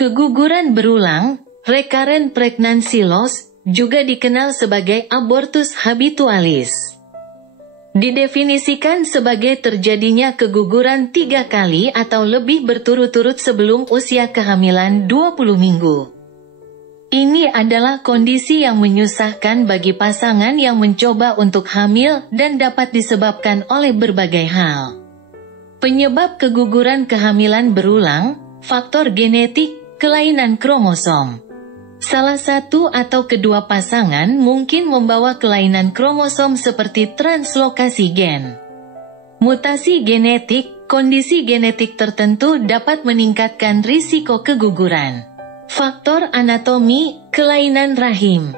Keguguran berulang, recurrent pregnancy loss, juga dikenal sebagai abortus habitualis. Didefinisikan sebagai terjadinya keguguran 3 kali atau lebih berturut-turut sebelum usia kehamilan 20 minggu. Ini adalah kondisi yang menyusahkan bagi pasangan yang mencoba untuk hamil dan dapat disebabkan oleh berbagai hal. Penyebab keguguran kehamilan berulang, faktor genetik, kelainan kromosom. Salah satu atau kedua pasangan mungkin membawa kelainan kromosom seperti translokasi gen. Mutasi genetik, kondisi genetik tertentu dapat meningkatkan risiko keguguran. Faktor anatomi, kelainan rahim.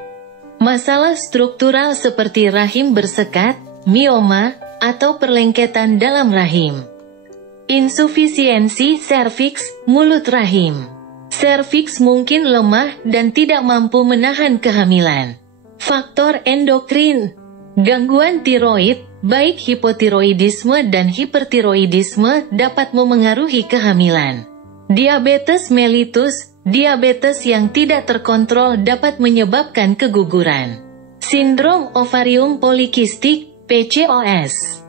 Masalah struktural seperti rahim bersekat, mioma, atau perlengketan dalam rahim. Insufisiensi serviks, mulut rahim. Serviks mungkin lemah dan tidak mampu menahan kehamilan. Faktor endokrin. Gangguan tiroid, baik hipotiroidisme dan hipertiroidisme dapat memengaruhi kehamilan. Diabetes mellitus, diabetes yang tidak terkontrol dapat menyebabkan keguguran. Sindrom ovarium polikistik, PCOS.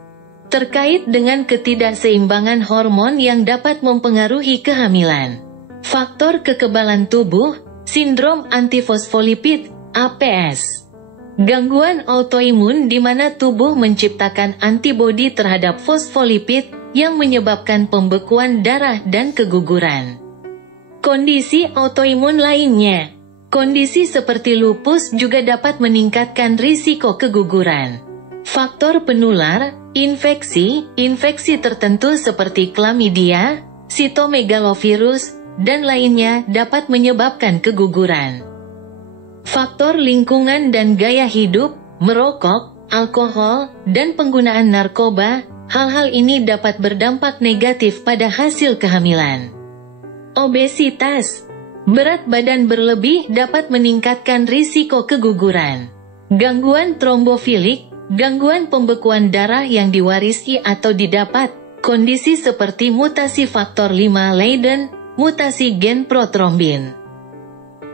Terkait dengan ketidakseimbangan hormon yang dapat mempengaruhi kehamilan. Faktor kekebalan tubuh, sindrom antifosfolipid, APS. Gangguan autoimun di mana tubuh menciptakan antibodi terhadap fosfolipid yang menyebabkan pembekuan darah dan keguguran. Kondisi autoimun lainnya. Kondisi seperti lupus juga dapat meningkatkan risiko keguguran. Faktor penular, infeksi tertentu seperti chlamydia, cytomegalovirus, dan lainnya dapat menyebabkan keguguran. Faktor lingkungan dan gaya hidup, merokok, alkohol, dan penggunaan narkoba, hal-hal ini dapat berdampak negatif pada hasil kehamilan. Obesitas, berat badan berlebih dapat meningkatkan risiko keguguran. Gangguan trombofilik, gangguan pembekuan darah yang diwarisi atau didapat, kondisi seperti mutasi faktor 5 Leiden, mutasi gen protrombin,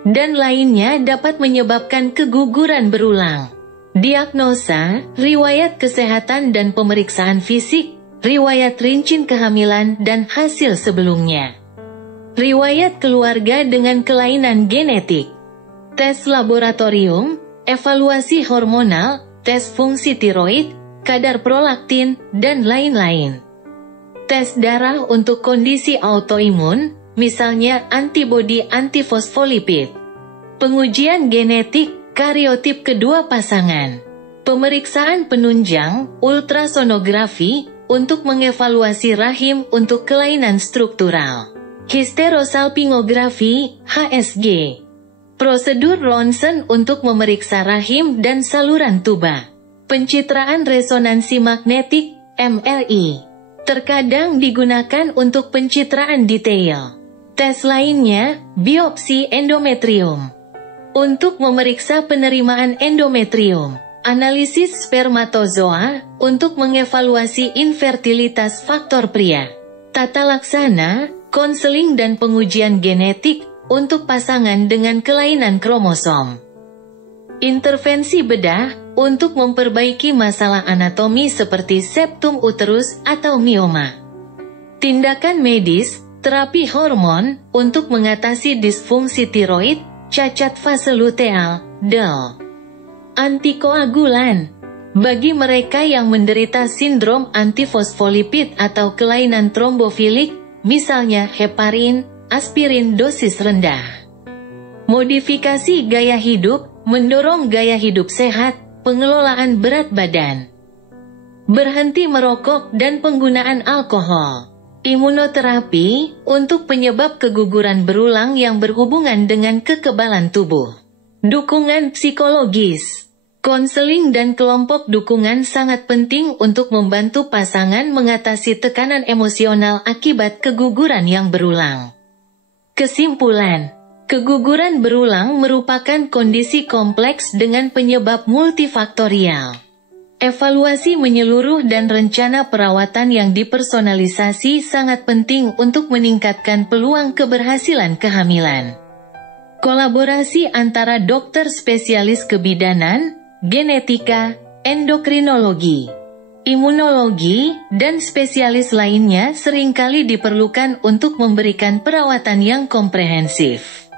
dan lainnya dapat menyebabkan keguguran berulang. Diagnosa, riwayat kesehatan dan pemeriksaan fisik, riwayat rincin kehamilan dan hasil sebelumnya. Riwayat keluarga dengan kelainan genetik. Tes laboratorium, evaluasi hormonal, tes fungsi tiroid, kadar prolaktin, dan lain-lain. Tes darah untuk kondisi autoimun, misalnya antibodi antifosfolipid. Pengujian genetik, kariotip kedua pasangan. Pemeriksaan penunjang, ultrasonografi, untuk mengevaluasi rahim untuk kelainan struktural. Histerosalpingografi, HSG. Prosedur ronsen untuk memeriksa rahim dan saluran tuba. Pencitraan resonansi magnetik, MRI. Terkadang digunakan untuk pencitraan detail. Tes lainnya, biopsi endometrium. Untuk memeriksa penerimaan endometrium. Analisis spermatozoa, untuk mengevaluasi infertilitas faktor pria. Tata laksana, konseling dan pengujian genetik, untuk pasangan dengan kelainan kromosom. Intervensi bedah, untuk memperbaiki masalah anatomi seperti septum uterus atau mioma. Tindakan medis, terapi hormon, untuk mengatasi disfungsi tiroid, cacat fase luteal, DEL. Antikoagulan. Bagi mereka yang menderita sindrom antifosfolipid atau kelainan trombofilik, misalnya heparin, aspirin dosis rendah. Modifikasi gaya hidup, mendorong gaya hidup sehat, pengelolaan berat badan. Berhenti merokok dan penggunaan alkohol. Imunoterapi, untuk penyebab keguguran berulang yang berhubungan dengan kekebalan tubuh. Dukungan psikologis. Konseling dan kelompok dukungan sangat penting untuk membantu pasangan mengatasi tekanan emosional akibat keguguran yang berulang. Kesimpulan, keguguran berulang merupakan kondisi kompleks dengan penyebab multifaktorial. Evaluasi menyeluruh dan rencana perawatan yang dipersonalisasi sangat penting untuk meningkatkan peluang keberhasilan kehamilan. Kolaborasi antara dokter spesialis kebidanan, genetika, endokrinologi, imunologi, dan spesialis lainnya seringkali diperlukan untuk memberikan perawatan yang komprehensif.